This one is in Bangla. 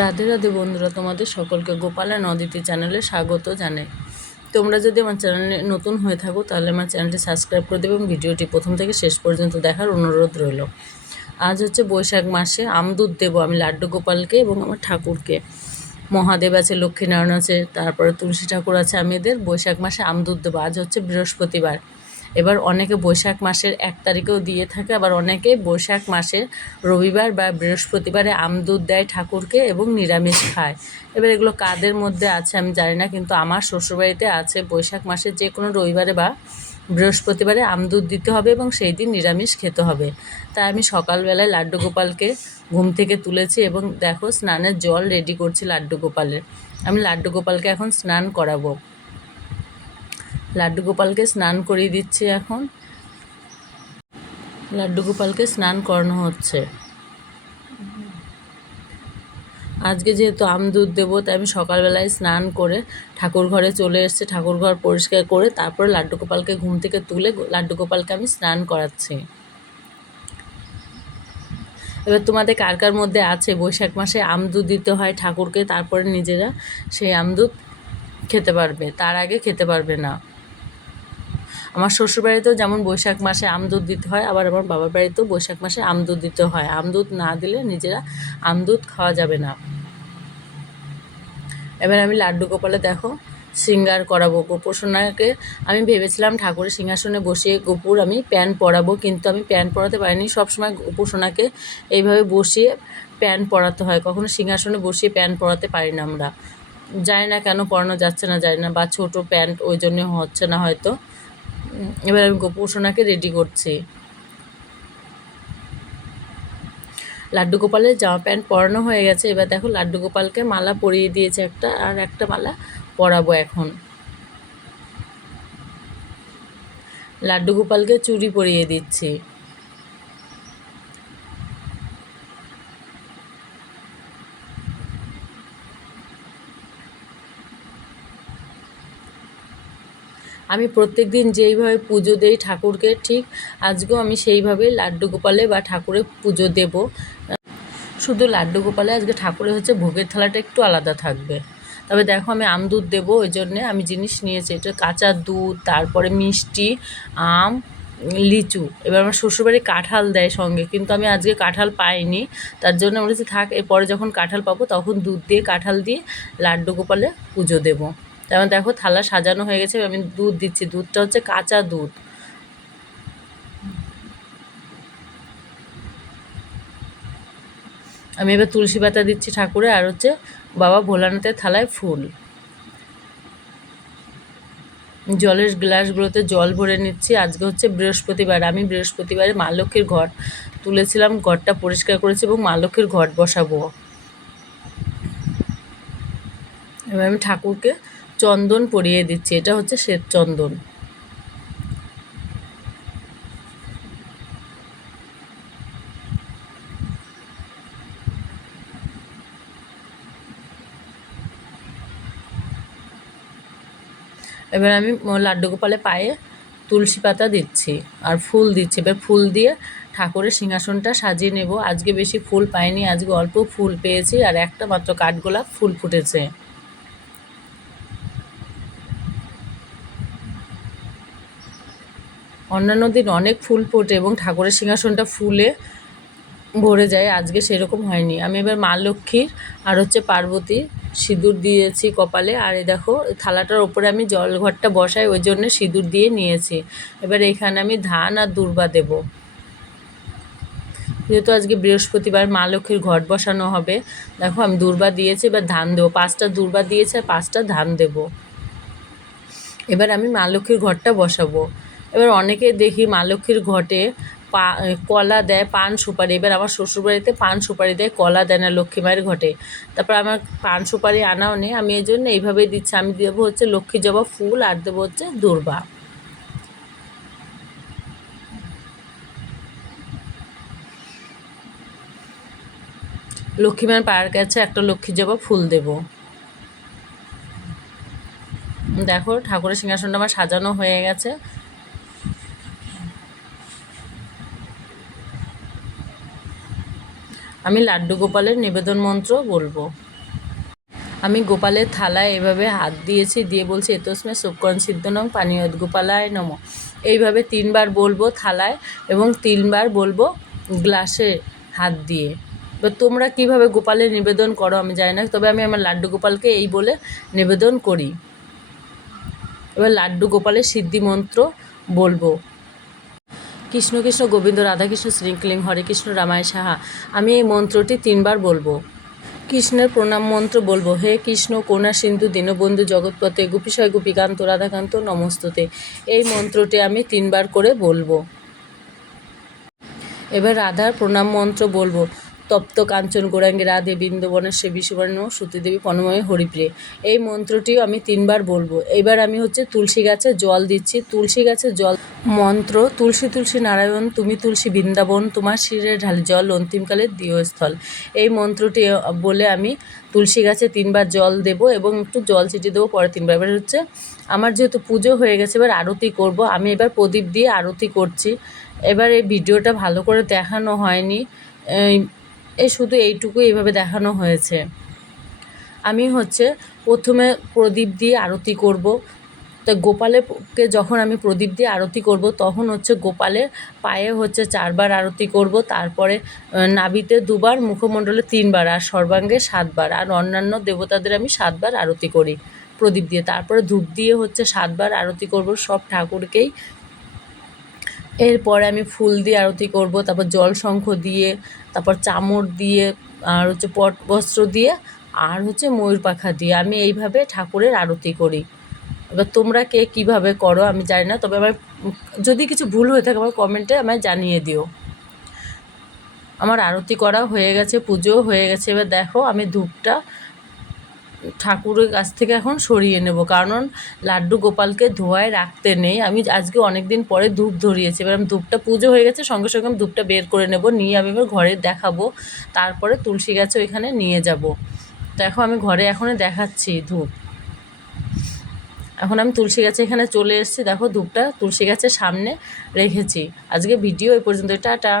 রাধে রাধে বন্ধুরা, তোমাদের সকলকে গোপালা নদীতে চ্যানেলে স্বাগত জানাই। তোমরা যদি আমার চ্যানেলে নতুন হয়ে থাকো, তাহলে আমার চ্যানেলটি সাবস্ক্রাইব করে দেবে এবং ভিডিওটি প্রথম থেকে শেষ পর্যন্ত দেখার অনুরোধ রইল। আজ হচ্ছে বৈশাখ মাসে আমদুধ দেবো আমি লাড্ডু গোপালকে এবং আমার ঠাকুরকে। মহাদেব আছে, লক্ষ্মীনারায়ণ আছে, তারপরে তুলসী ঠাকুর আছে, আমি এদের বৈশাখ মাসে আমদুধ দেবো। আজ হচ্ছে বৃহস্পতিবার। এবার অনেকে বৈশাখ মাসের এক তারিখেও দিয়ে থাকে, আবার অনেকে বৈশাখ মাসের রবিবার বা বৃহস্পতিবারে আমদুধ দেয় ঠাকুরকে এবং নিরামিষ খায়। এবার এগুলো কাদের মধ্যে আছে আমি জানি না, কিন্তু আমার শ্বশুরবাড়িতে আছে বৈশাখ মাসের যে কোনো রবিবারে বা বৃহস্পতিবারে আমদুধ দিতে হবে এবং সেই দিন নিরামিষ খেতে হবে। তাই আমি সকালবেলায় লাড্ডু গোপালকে ঘুম থেকে তুলেছি এবং দেখো স্নানের জল রেডি করছি লাড্ডু গোপালের। আমি লাড্ডু গোপালকে এখন স্নান করাবো। লাড্ডু গোপালকে স্নান করিয়ে দিচ্ছি এখন। লাড্ডু গোপালকে স্নান করানো হচ্ছে। আজকে যেহেতু আম দুধ দেবো, তাই আমি সকালবেলায় স্নান করে ঠাকুর ঘরে চলে এসেছি। ঠাকুর ঘর পরিষ্কার করে তারপরে লাড্ডু গোপালকে ঘুম থেকে তুলে লাড্ডু গোপালকে আমি স্নান করাচ্ছি। এবার তোমাদের কার কার মধ্যে আছে? বৈশাখ মাসে আমদুধ দিতে হয় ঠাকুরকে, তারপরে নিজেরা সেই আমদুধ খেতে পারবে। তার আগে খেতে পারবে না। আমার শ্বশুরবাড়িতেও যেমন বৈশাখ মাসে আমদুধ দিতে হয়, আবার আমার বাবার বাড়িতেও বৈশাখ মাসে আমদুধ দিতে হয়। আমদুধ না দিলে নিজেরা আমদুধ খাওয়া যাবে না। এবার আমি লাড্ডু গোপালে দেখো, সিঙ্গার করাবো। গোপুর সোনাকে আমি ভেবেছিলাম ঠাকুরের সিংহাসনে বসিয়ে গোপুর আমি প্যান পরাবো, কিন্তু আমি প্যান পরাতে পারিনি। সবসময় গোপুর সোনাকে এইভাবে বসিয়ে প্যান পরাতে হয়। কখনো সিংহাসনে বসিয়ে প্যান পরাতে পারি না আমরা। জানি না কেন পরানো যাচ্ছে না, জানি না। বা ছোটো প্যান্ট ওই জন্য হচ্ছে না হয়তো। এবার আমি গোপুর সোনাকে রেডি করছি। লাড্ডু গোপালের জামা প্যান্ট পরানো হয়ে গেছে। এবার দেখো লাড্ডু গোপালকে মালা পরিয়ে দিয়েছে একটা, আর একটা মালা পরাবো এখন। লাড্ডু গোপালকে চুড়ি পরিয়ে দিচ্ছি। আমি প্রত্যেক দিন যেইভাবে পুজো দেই ঠাকুরকে, ঠিক আজকেও আমি সেইভাবে লাড্ডু গোপালে বা ঠাকুরের পুজো দেব। শুধু লাড্ডু গোপালে, আজকে ঠাকুরের হচ্ছে ভোগের থালাটা একটু আলাদা থাকবে। তবে দেখো আমি আম দুধ দেবো, ওই জন্যে আমি জিনিস নিয়েছি, এটা কাঁচা দুধ, তারপরে মিষ্টি, আম, লিচু। এবার আমার শ্বশুরবাড়ি কাঁঠাল দেয় সঙ্গে, কিন্তু আমি আজকে কাঁঠাল পাইনি, তার জন্য বলেছি থাক, এরপরে যখন কাঁঠাল পাবো তখন দুধ দিয়ে, কাঁঠাল দিয়ে লাড্ডু গোপালে পুজো দেবো। তেমন দেখো থালা সাজানো হয়ে গেছে, আমি দুধ দিচ্ছি। দুধটা হচ্ছে কাঁচা দুধ। আমি এবার তুলসী পাতা দিচ্ছি ঠাকুরে, আর হচ্ছে বাবা ভোলানাথের থালায় ফুল। জলের গ্লাসগুলোতে জল ভরে নিচ্ছি। আজকে হচ্ছে বৃহস্পতিবার। আমি বৃহস্পতিবারে মা লক্ষ্মীর ঘর তুলেছিলাম ঘরটা পরিষ্কার করেছি এবং মা লক্ষ্মীর ঘট বসাবো। এবার আমি ঠাকুরকে চন্দন পরিয়ে দিচ্ছি, এটা হচ্ছে শ্বেত চন্দন। এবার আমি লাড্ডু গোপালে পায়ে তুলসী পাতা দিচ্ছি আর ফুল দিচ্ছি। এবার ফুল দিয়ে ঠাকুরের সিংহাসনটা সাজিয়ে নেব। আজকে বেশি ফুল পাইনি, আজকে অল্প ফুল পেয়েছি আর একটা মাত্র কাঠগোলাপ ফুল ফুটেছে। অন্যান্য দিন অনেক ফুল ফোটে এবং ঠাকুরের সিংহাসনটা ফুলে ভরে যায়, আজকে সেরকম হয়নি। আমি এবার মা লক্ষ্মীর আর হচ্ছে পার্বতী সিঁদুর দিয়েছি কপালে। আর এই দেখো থালাটার ওপরে আমি জল ঘরটা বসাই, ওই জন্য সিঁদুর দিয়ে নিয়েছি। এবার এখানে আমি ধান আর দুর্বা দেব। যেহেতু আজকে বৃহস্পতিবার মা লক্ষ্মীর ঘট বসানো হবে, দেখো আমি দুর্বা দিয়েছি, এবার ধান দেবো। পাঁচটা দুর্বা দিয়েছে আর পাঁচটা ধান দেব। এবার আমি মা লক্ষ্মীর ঘরটা বসাবো। এবার অনেকে দেখি মা লক্ষ্মীর ঘটে, পা কলা দেয়, পান সুপারি। এবার আমার শ্বশুরবাড়িতে পান সুপারি দেয়, কলা দেয় না লক্ষ্মী মায়ের ঘটে। তারপর আমার পান সুপারি আনাও নেই, আমি এই জন্য এইভাবেই দিচ্ছি। আমি দেবো হচ্ছে লক্ষ্মী জবা ফুল আর দেবো হচ্ছে দুর্বা। লক্ষ্মী মায়ের পায়ের কাছে একটা লক্ষ্মী জবা ফুল দেব। দেখো, ঠাকুরের সিংহাসনটা আমার সাজানো হয়ে গেছে। আমি লাড্ডু গোপালের নিবেদন মন্ত্র বলব। আমি গোপালের থালায় এভাবে হাত দিয়েছি, দিয়ে বলছি এতসময় সিদ্ধ সিদ্ধনং পানীয় গোপালায় নম। এইভাবে তিনবার বলব থালায় এবং তিনবার বলব গ্লাসে হাত দিয়ে। এবার তোমরা কীভাবে গোপালের নিবেদন করো আমি জানি না, তবে আমি আমার লাড্ডু গোপালকে এই বলে নিবেদন করি। এবার লাড্ডু গোপালের সিদ্ধি মন্ত্র বলব। কৃষ্ণ কৃষ্ণ গোবিন্দ রাধাকৃষ্ণ শৃঙ্কলিং হরে কৃষ্ণ রামায় সাহা। আমি এই মন্ত্রটি তিনবার বলব। কৃষ্ণের প্রণাম মন্ত্র বলব, হে কৃষ্ণ কোনা সিন্ধু, দীনবন্ধু জগৎপথে গোপীশয় গোপীকান্ত রাধাকান্ত, নমস্ততে। এই মন্ত্রটি আমি তিনবার করে বলব। এবার রাধার প্রণাম মন্ত্র বলব তপ্ত কাঞ্চন গোরাঙ্গী, রাধে বৃন্দবনের সে বিশ্ববর্ণ, সতীদেবী, পনময়, হরিপ্রিয়। এই মন্ত্রটিও আমি তিনবার বলব। এবার আমি হচ্ছে তুলসী গাছে জল দিচ্ছি। তুলসী গাছে জল মন্ত্র, তুলসী তুলসী নারায়ণ, তুমি তুলসী বৃন্দাবন, তোমার শিরের ঢালি জল অন্তিমকালের দিয়স্থল এই মন্ত্রটি বলে আমি তুলসী গাছে তিনবার জল দেব এবং একটু জল ছিটিয়ে দেবো, পরে তিনবার। এবার হচ্ছে আমার যেহেতু পুজো হয়ে গেছে, এবার আরতি করব। আমি এবার প্রদীপ দিয়ে আরতি করছি। এবার এই ভিডিওটা ভালো করে দেখানো হয়নি। এই শুধু এইটুকু এইভাবে দেখানো হয়েছে। আমি হচ্ছে প্রথমে প্রদীপ দিয়ে আরতি করব। তো গোপালেরকে যখন আমি প্রদীপ দিয়ে আরতি করব, তখন হচ্ছে গোপালের পায়ে হচ্ছে চারবার আরতি করব, তারপরে নাবিতে দুবার, মুখমণ্ডলে তিনবার, আর সর্বাঙ্গে সাতবার, আর অন্যান্য দেবতাদের আমি সাতবার আরতি করি প্রদীপ দিয়ে। তারপরে ধূপ দিয়ে হচ্ছে সাতবার আরতি করব, সব ঠাকুরকেই এরপরে আমি ফুল দিয়ে আরতি করব, তারপর জল শঙ্খ দিয়ে, তারপর চামড় দিয়ে, আর হচ্ছে পট বস্ত্র দিয়ে, আর হচ্ছে ময়ূর পাখা দিয়ে। আমি এইভাবে ঠাকুরের আরতি করি। এবার তোমরা কে কীভাবে করো আমি জানি না, তবে আমার যদি কিছু ভুল হয়ে থাকে আমার কমেন্টে আমায় জানিয়ে দিও। আমার আরতি করা হয়ে গেছে পুজো হয়ে গেছে। এবার দেখো আমি ধূপটা ঠাকুরের কাছ থেকে এখন সরিয়ে নেব। কারণ লাড্ডু গোপালকে ধোয়ায় রাখতে নেই। আমি আজকে অনেক দিন পরে ধূপ ধরিয়েছি। এবার আমি ধূপটা পুজো হয়ে গেছে, সঙ্গে সঙ্গে আমি ধূপটা বের করে নেব। নিয়ে আমি এবার ঘরে দেখাবো। তারপরে তুলসী গাছে ওইখানে নিয়ে যাব। দেখো আমি ঘরে এখনই দেখাচ্ছি ধূপ। এখন আমি তুলসী গাছে এখানে চলে এসেছি। দেখো ধূপটা তুলসী গাছের সামনে রেখেছি। আজকে ভিডিও এই পর্যন্ত টাটা।